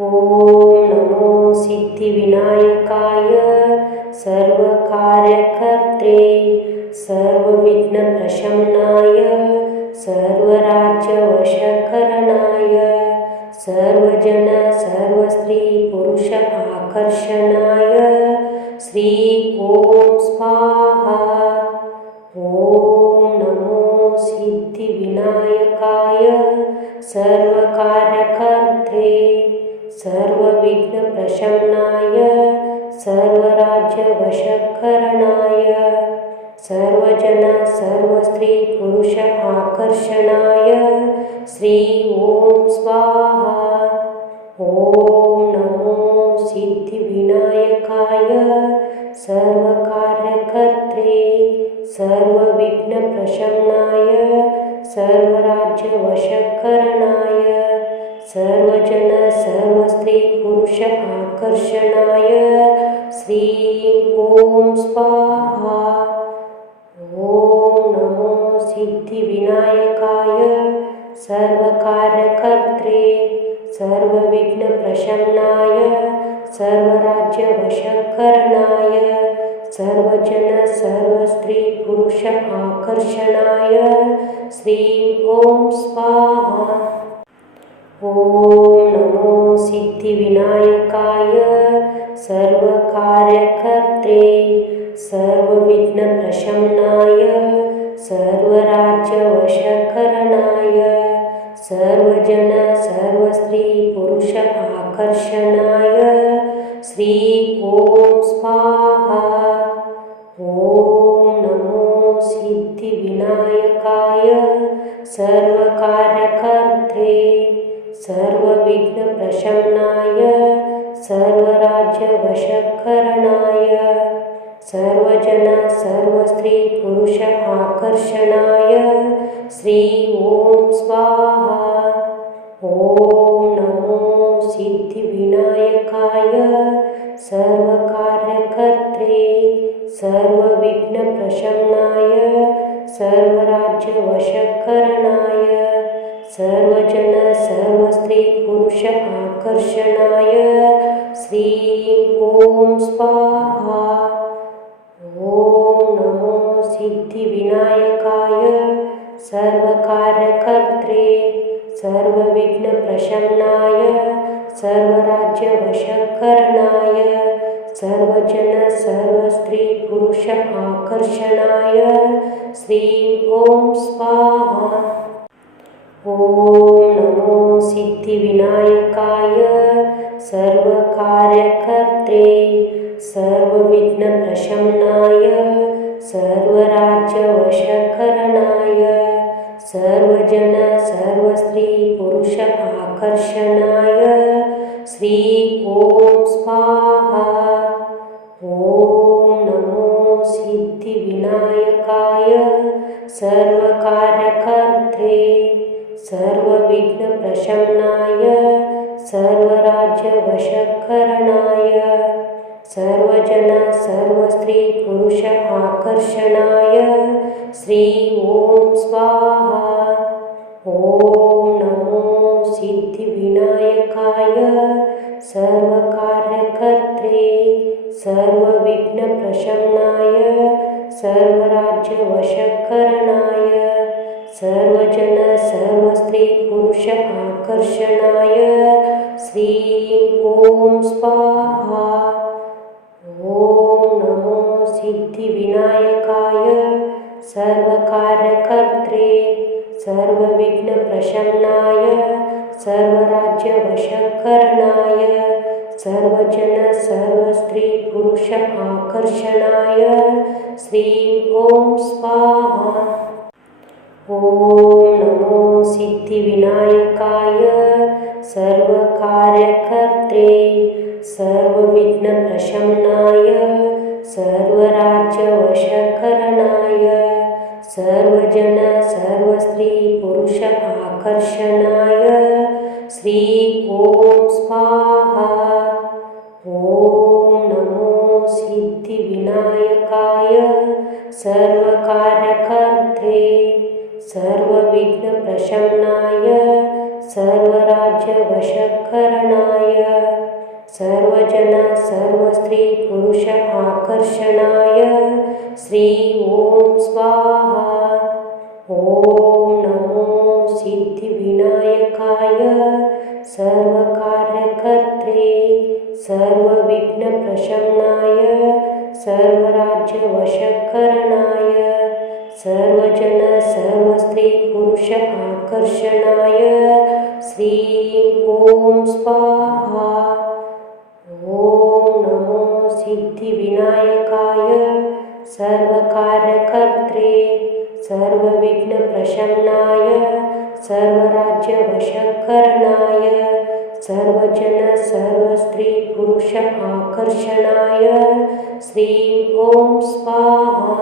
ॐ नमो सिद्धिविनायकाय सर्वकार्यकर्त्रे सर्वविघ्नप्रशमनाय सर्वराज्यवशकरणाय सर्वजन सर्वस्त्री पुरुष आकर्षणाय श्री ॐ स्वाहा। ॐ नमो सिद्धिविनायकाय सर्वकार्यकर्त्रे सर्वविघ्नप्रशमनाय सर्वराज्यवशकरणाय सर्वजन सर्वस्त्री पुरुष आकर्षणाय श्री ॐ स्वाहा। ॐ नमो सिद्धिविनायकाय सर्वकार्यकर्त्रे सर्वविघ्नप्रशमनाय सर्वराज्यवशकरणाय सर्वजन सर्वस्त्री पुरुष आकर्षणाय श्री ॐ स्वाहा। ॐ नमो सिद्धिविनायकाय सर्वकार्यकर्त्रे सर्वविघ्नप्रशमनाय सर्वराज्यवशकरणाय सर्वजन सर्वस्त्री पुरुष आकर्षणाय श्री ॐ स्वाहा। ॐ नमो सिद्धिविनायकाय सर्वकार्यकर्त्रे सर्वविघ्नप्रशमनाय सर्वराज्यवशकरणाय सर्वजन सर्वस्त्री पुरुष आकर्षणाय श्री ॐ स्वाहा। ॐ नमो सिद्धिविनायकाय सर्वकार्यकर्त्रे सर्वविघ्नप्रशमनाय सर्वराज्यवशकरणाय सर्वजन सर्वस्त्री पुरुष आकर्षणाय श्री ॐ स्वाहा। ॐ नमो सिद्धिविनायकाय सर्वकार्यकर्त्रे सर्वविघ्नप्रशमनाय सर्वराज्यवशकरणाय सर्वजन सर्वस्त्री पुरुष आकर्षणाय श्री ॐ स्वाहा। ॐ नमो सिद्धिविनायकाय सर्वकार्यकर्त्रे सर्वविघ्नप्रशमनाय सर्वराज्यवशकरणाय सर्वजन सर्वस्त्री पुरुष आकर्षणाय श्री ॐ स्वाहा। ॐ नमो सिद्धिविनायकाय सर्वकार्यकर्त्रे सर्वविघ्नप्रशमनाय सर्वराज्यवशकरणाय सर्वजन सर्वस्त्री पुरुष आकर्षणाय श्री ॐ स्वाहा। ॐ नमो सिद्धिविनायकाय सर्वकार्यकर्त्रे सर्वविघ्नप्रशमनाय सर्वराज्यवशकरणाय सर्वजन सर्वस्त्री पुरुष आकर्षणाय श्री ॐ स्वाहा। ॐ नमो सिद्धिविनायकाय सर्वकार्यकर्त्रे सर्वविघ्नप्रशमनाय सर्वराज्यवशकरणाय सर्वजन सर्वस्त्री पुरुष आकर्षणाय श्री ॐ स्वाहा। ॐ नमो सिद्धिविनायकाय सर्वकार्यकर्त्रे सर्वविघ्नप्रशमनाय सर्वराज्यवशकरणाय सर्वजन सर्वस्त्री पुरुष आकर्षणाय श्री ॐ स्वाहा। ॐ नमो सिद्धिविनायकाय सर्वकार्यकर्त्रे सर्वविघ्नप्रशमनाय सर्वराज्यवशकरणाय सर्वजन सर्वस्त्री पुरुष आकर्षणाय श्री ॐ स्वाहा। ॐ नमो सिद्धिविनायकाय सर्वकार्यकर्त्रे सर्वविघ्नप्रशमनाय सर्वराज्यवशकरणाय सर्वजन सर्वस्त्री पुरुष आकर्षणाय श्री ओम स्वाहा। ओम नमो सिद्धिविनायकाय सर्वकार्यकर्त्रे सर्वविघ्नप्रशमनाय सर्वराज्यवशकरणाय सर्वजन सर्वस्त्री पुरुष आकर्षणाय श्री ओम स्वाहा। ओम नमो सिद्धिविनायकाय सर्वकार्यकर्त्रे सर्वविघ्नप्रशमनाय सर्वराज्यवशकरणाय सर्वजन सर्वस्त्री पुरुष आकर्षणाय श्री ओम स्वाहा।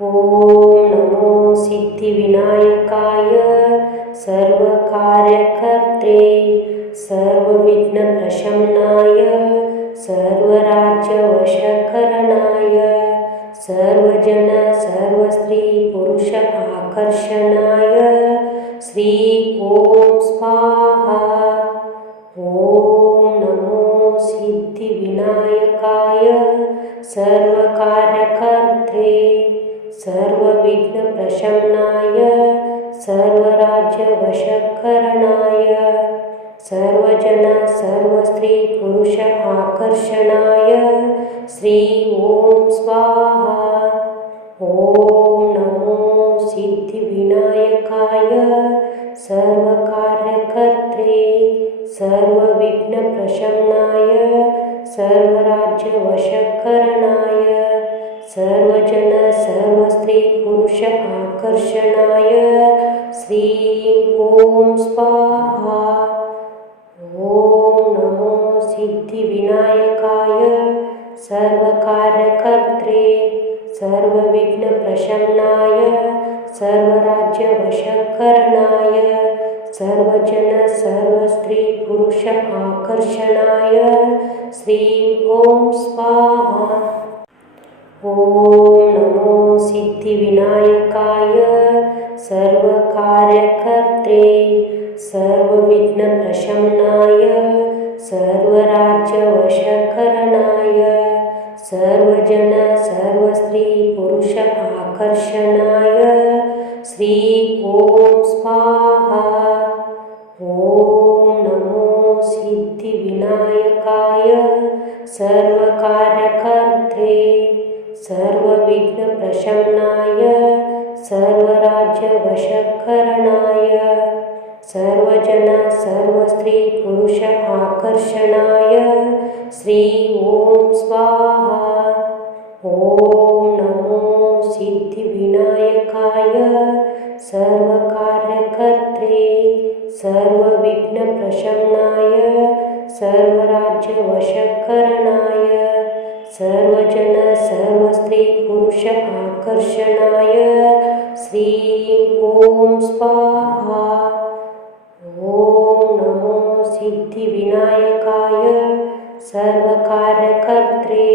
ओम नमो सिद्धिविनायकाय सर्वकार्यकर्त्रे सर्वविघ्नप्रशमनाय सर्वराज्यवशकरणाय सर्वजन सर्वस्त्री पुरुष आकर्षणाय श्री ओम स्वाहा। ओम नमो सिद्धिविनायकाय सर्वकार्यकर्त्रे सर्वविघ्नप्रशमनाय सर्वराज्यवशकरणाय सर्वजन सर्वस्त्री पुरुष आकर्षणाय श्री ओम स्वाहा। ओम नमो सिद्धिविनायकाय सर्वकार्यकर्त्रे सर्वविघ्नप्रशमनाय सर्वराज्यवशकरणाय सर्वजन सर्वस्त्री पुरुष आकर्षणाय श्री ओम स्वाहा। ओम नमो सिद्धिविनायकाय सर्वकार्यकर्त्रे सर्वविघ्नप्रशमनाय सर्वराज्यवशकरणाय सर्वजन सर्वस्त्री पुरुष आकर्षणाय श्री ओम स्वाहा। ओम नमो सिद्धिविनायकाय सर्वकार्यकर्त्रे सर्वविघ्नप्रशमनाय सर्वराज्यवशकरणाय सर्वजन सर्वस्त्री पुरुष आकर्षणाय श्री ओम स्वाहा। ओम नमो सिद्धिविनायकाय सर्वकार्यकर्त्रे सर्वविघ्नप्रशमनाय सर्वराज्यवशकरणाय सर्वजन सर्वस्त्री पुरुष आकर्षणाय श्री ओम स्वाहा। ओम नमो सिद्धिविनायकाय सर्वकार्यकर्त्रे सर्वविघ्नप्रशमनाय सर्वराज्यवशकरणाय सर्वजन सर्वस्त्री पुरुष आकर्षणाय श्री ओम स्वाहा। ओम नमो सिद्धिविनायकाय सर्वकार्यकर्त्रे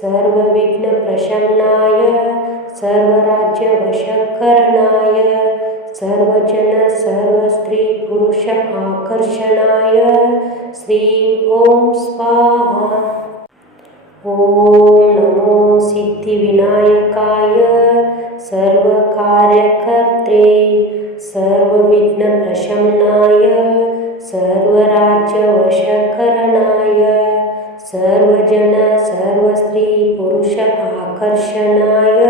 सर्वविघ्नप्रशमनाय सर्वराज्यवशकरणाय सर्वजन सर्वस्त्री पुरुष आकर्षणाय श्री ओम स्वाहा। ओम नमो सिद्धिविनायकाय सर्वकार्यकर्त्रे सर्वविघ्नप्रशमनाय सर्वराज्यवशकरणाय सर्वजन सर्वस्त्री पुरुष आकर्षणाय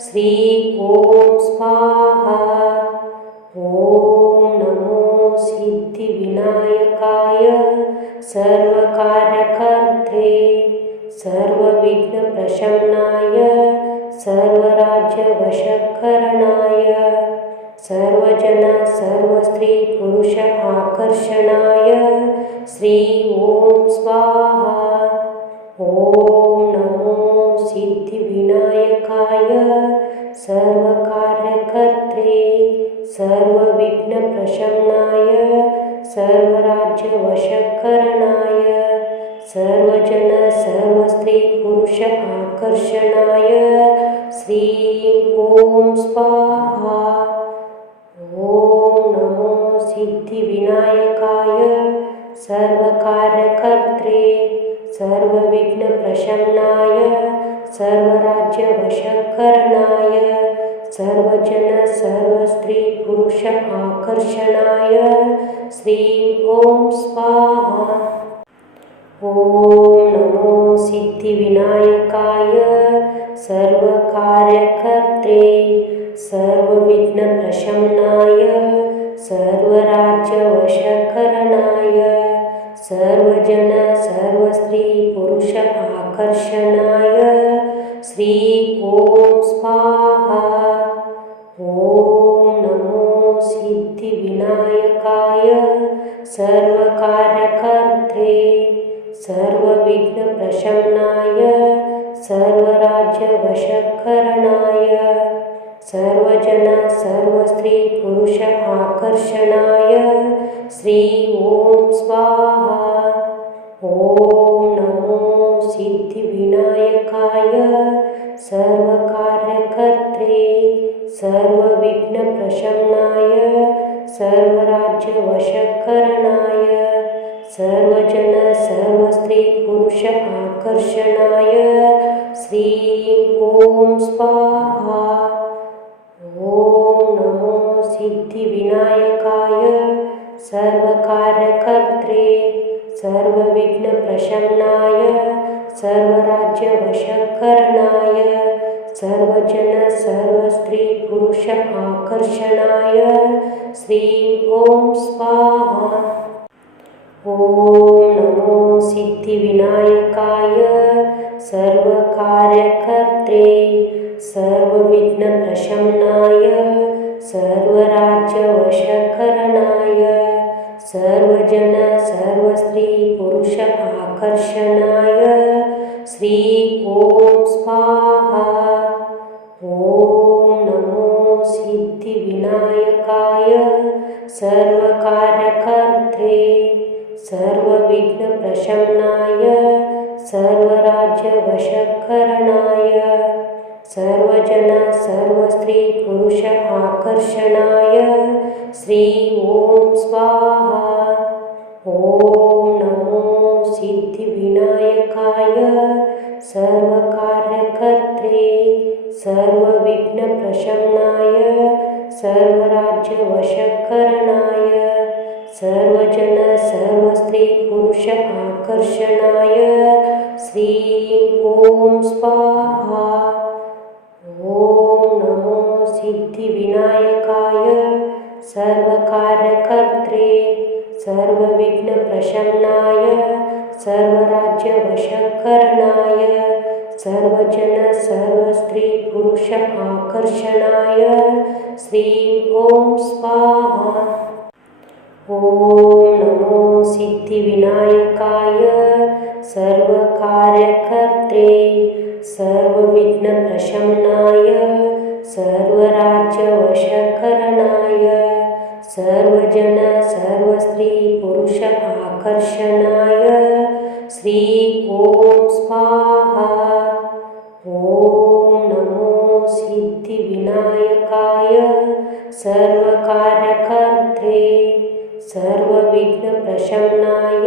श्री ओम स्वाहा। ओम नमो सिद्धिविनायकाय सर्वकार्यकर्त्रे सर्वविघ्नप्रशमनाय सर्वराज्यवशकरणाय सर्वजन सर्वस्त्री पुरुष आकर्षणाय श्री ओम स्वाहा। ओम नमो सिद्धिविनायकाय सर्वकार्यकर्त्रे सर्वविघ्नप्रशमनाय सर्वराज्यवशकरणाय सर्वजन सर्वस्त्री पुरुष आकर्षणाय श्री ओम स्वाहा। ओम नमो सिद्धिविनायकाय सर्वकार्यकर्त्रे सर्वविघ्नप्रशमनाय सर्वराज्यवशकरणाय सर्वजन सर्वस्त्री पुरुष आकर्षणाय श्रीं ॐ स्वाहा। ॐ नमो सिद्धिविनायकाय सर्वकार्यकर्त्रे सर्वविघ्नप्रशमनाय सर्वराज्यवशकरणाय सर्वजन सर्वस्त्री पुरुष आकर्षणाय श्रीं ॐ स्वाहा। ॐ नमो सिद्धिविनायकाय सर्वकार्यकर्त्रे सर्वविघ्नप्रशमनाय सर्वराज्यवशकरणाय सर्वजन सर्वस्त्री पुरुष आकर्षणाय श्रीं ॐ स्वाहा। ॐ नमो सिद्धिविनायकाय सर्वकार्यकर्त्रे सर्वविघ्नप्रशमनाय सर्वराज्यवशकरणाय सर्वजन सर्वस्त्री पुरुष आकर्षणाय श्रीं ॐ स्वाहा। ॐ नमो सिद्धिविनायकाय सर्वकार्यकर्त्रे सर्वविघ्नप्रशमनाय सर्वराज्यवशकरणाय सर्वजन सर्वस्त्री पुरुष आकर्षणाय श्रीं ॐ स्वाहा। ॐ नमो सिद्धिविनायकाय सर्वकार्यकर्त्रे सर्वविघ्नप्रशमनाय सर्वराज्यवशकरणाय सर्वजन सर्वस्त्री पुरुष आकर्षणाय श्रीं ॐ स्वाहा। ॐ नमो सिद्धिविनायकाय सर्वकार्यकर्त्रे सर्वविघ्नप्रशमनाय सर्वराज्यवशकरणाय सर्वजन सर्वस्त्री पुरुष आकर्षणाय श्रीं ॐ स्वाहा। ॐ नमो सिद्धिविनायकाय सर्वकार्यकर्त्रे सर्वविघ्नप्रशमनाय सर्वराज्यवशकरणाय सर्वजन सर्वस्त्री पुरुष आकर्षणाय श्रीं ॐ स्वाहा। ॐ नमो सिद्धिविनायकाय सर्वकार्यकर्त्रे सर्वविघ्नप्रशमनाय सर्वराज्यवशकरणाय सर्वजन सर्वस्त्री पुरुष आकर्षणाय श्रीं ॐ स्वाहा। ॐ नमो सिद्धिविनायकाय सर्वकार्यकर्त्रे सर्वविघ्नप्रशमनाय सर्वराज्यवशकरणाय सर्वजन सर्वस्त्री पुरुष आकर्षणाय श्रीं ॐ स्वाहा। ॐ नमो सिद्धिविनायकाय सर्वकार्यकर्त्रे सर्वविघ्नप्रशमनाय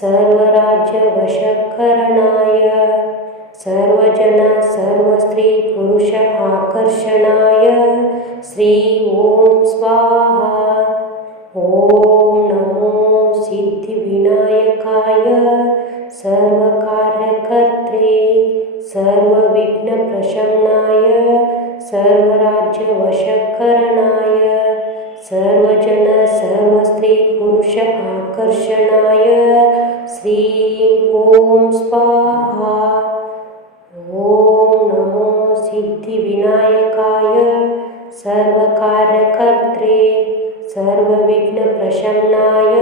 सर्वराज्यवशकरणाय सर्वजन सर्वस्त्री पुरुष आकर्षणाय श्रीं ॐ स्वाहा। ॐ नमो सिद्धिविनायकाय सर्वकार्यकर्त्रे सर्वविघ्नप्रशमनाय सर्वराज्यवशकरणाय सर्वजन सर्वस्त्री पुरुष आकर्षणाय श्रीं ॐ स्वाहा। ॐ नमो सिद्धिविनायकाय सर्वकार्यकर्त्रे सर्वविघ्नप्रशमनाय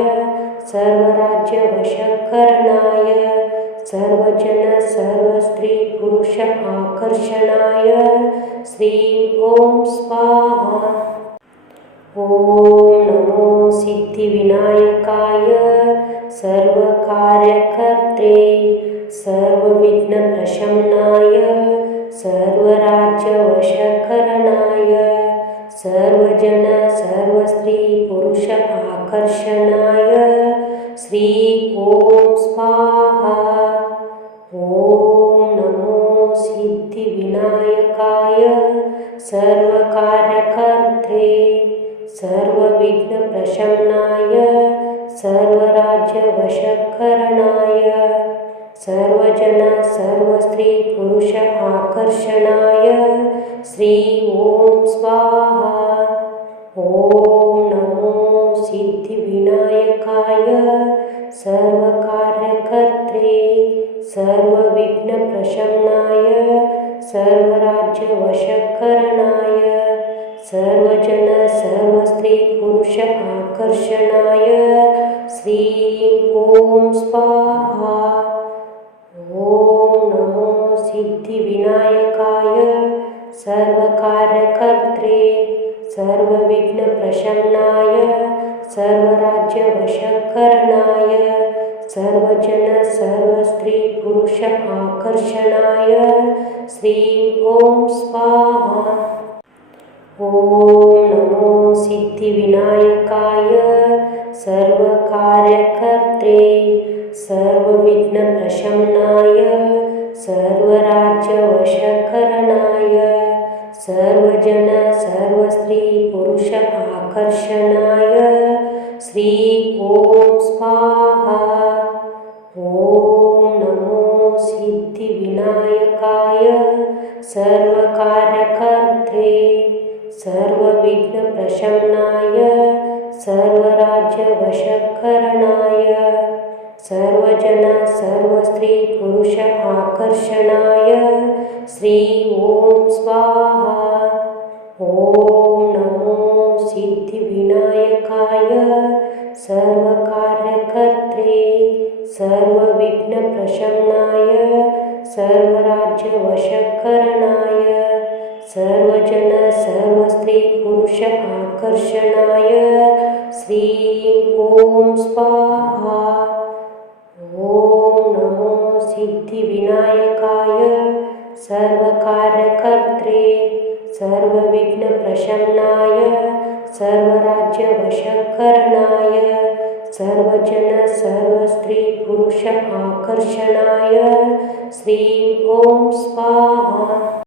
सर्वराज्यवशकरणाय सर्वजन सर्वस्त्री पुरुष आकर्षणाय श्रीं ॐ स्वाहा। ॐ नमो सिद्धिविनायकाय सर्वकार्यकर्त्रे सर्वविघ्नप्रशमनाय सर्वराज्यवशकरणाय सर्वजन सर्वस्त्री पुरुष आकर्षणाय श्री ॐ स्वाहा। ॐ नमो सिद्धिविनायकाय सर्वकार्यकर्त्रे सर्वविघ्नप्रशमनाय सर्वराज्यवशकरणाय सर्वजन सर्वस्त्री पुरुष आकर्षणाय श्री ॐ स्वाहा। ॐ नमो सिद्धिविनायकाय सर्वकार्यकर्त्रे सर्वविघ्नप्रशमनाय सर्वराज्यवशकरणाय सर्वजन सर्वस्त्री पुरुष आकर्षणाय श्री ॐ स्वाहा। ॐ नमो सिद्धिविनायकाय सर्वकार्यकर्त्रे सर्वविघ्नप्रशमनाय सर्वराज्यवशकरणाय सर्वजन सर्वस्त्री पुरुष आकर्षणाय श्री ॐ स्वाहा। ॐ नमो सिद्धिविनायकाय सर्वकार्यकर्त्रे सर्वविघ्नप्रशमनाय सर्वराज्यवशकरणाय सर्वजन सर्वस्त्री पुरुष आकर्षणाय श्री ॐ स्वाहा। ॐ नमो सिद्धिविनायकाय सर्वकार्यकर्त्रे सर्वविघ्नप्रशमनाय सर्वराज्यवशकरणाय सर्वजन सर्वस्त्री पुरुष आकर्षणाय श्री ॐ स्वाहा। ॐ नमो सिद्धिविनायकाय सर्वकार्यकर्त्रे सर्वविघ्नप्रशमनाय सर्वराज्यवशकरणाय सर्वजन सर्वस्त्री पुरुष आकर्षणाय श्री ॐ स्वाहा। ॐ नमो सिद्धिविनायकाय सर्वकार्यकर्त्रे सर्वविघ्नप्रशमनाय सर्वराज्यवशकरणाय सर्वजन सर्वस्त्री पुरुष आकर्षणाय श्री ॐ स्वाहा।